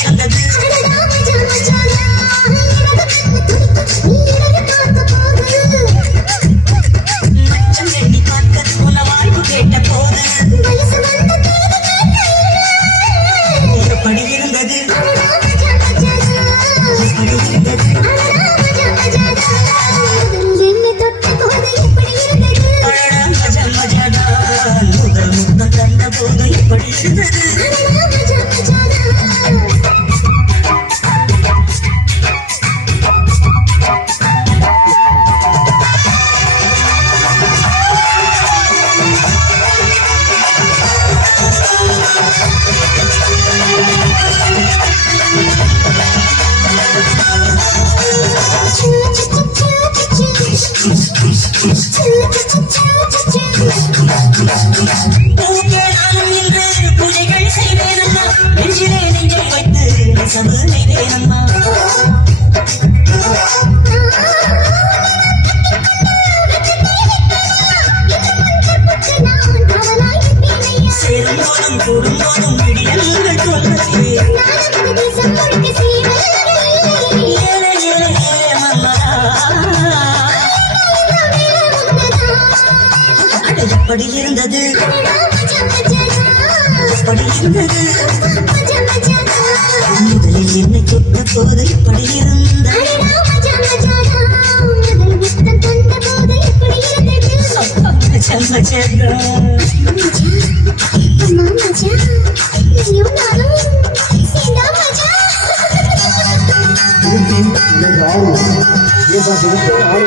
இருந்தது மச்சம் எண்ணி பார்க்க உன வாழ்வு கேட்ட போது எப்படி இருந்தது முதல் முத்தம் தந்த போது எப்படி இருந்தது நானும் இன்று பூஜைகள் செய்வேன் அம்மா நெஞ்சிலே நெஞ்சை வைத்து நெசவு நெய்வேன் அம்மா சேரும் போதும் கூடும் போதும் விடியல்கள் தோன்றதே ஏழை ஏழை ஏழை மன்னரா எப்படி இருந்தது எப்படி இருந்தது முதலில் என்னை தொட்ட போது எப்படி இருந்தது ये बात